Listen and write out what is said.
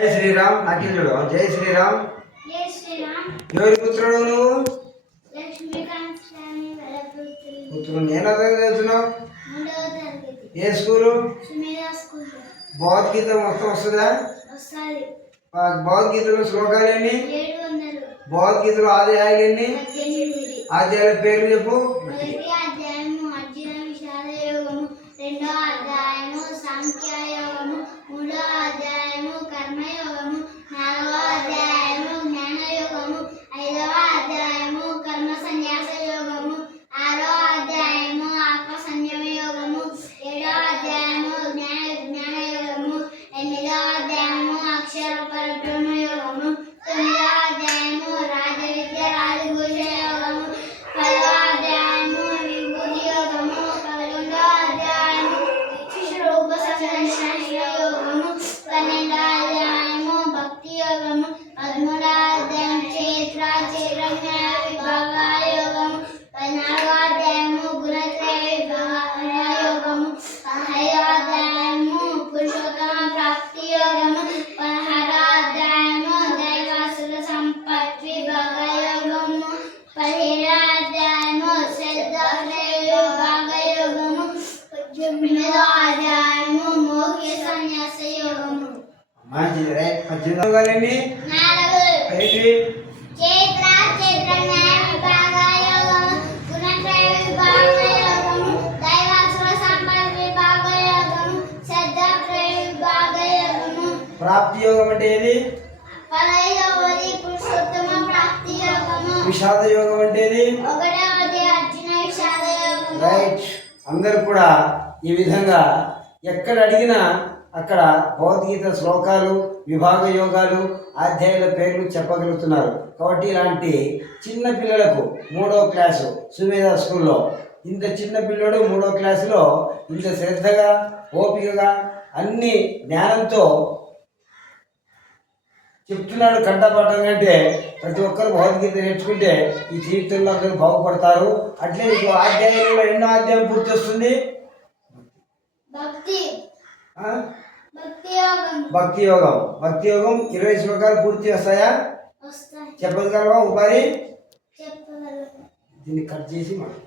జై శ్రీరామ్ అఖిలుడు జై శ్రీరామ్. జై శ్రీరామ్. ఎవరి పుత్రుడు నువ్వు? పుత్రుడు నేను చదువుతున్నావు ఏ స్కూలు? భగవద్గీత మొత్తం వస్తుందా? భగవద్గీతలో శ్లోకాలు ఎన్ని? భగవద్గీతలో ఆదాయాలు ఎన్ని? ఆదాయాల పేర్లు చెప్పు. share, and ప్రాప్తి యోగం అంటే ఏది? విషాద యోగం అంటే ఏది? రైట్ అందరు కూడా ఈ విధంగా ఎక్కడ అడిగినా అక్కడ భగవద్గీత శ్లోకాలు విభాగ యోగాలు అధ్యాయుల పేర్లు చెప్పగలుగుతున్నారు. కాబట్టి ఇలాంటి చిన్న పిల్లలకు మూడో క్లాసు సుమేధ స్కూల్లో ఇంత చిన్న పిల్లడు మూడో క్లాసులో ఇంత శ్రద్ధగా ఓపికగా అన్ని జ్ఞానంతో చెప్తున్నాడు కంఠపాఠం అంటే ప్రతి ఒక్కరు భగవద్గీత నేర్చుకుంటే ఈ జీవితంలో అందరూ బాగుపడతారు. అట్లే మీకు అధ్యాయంలో ఎన్నో అధ్యాయం పూర్తి వస్తుంది భక్తి యోగం భక్తి యోగం ఇరవై శ్లోకాలు పూర్తి వస్తాయా? చెప్పగలవా ఉపాధి? దీన్ని కట్ చేసి మనం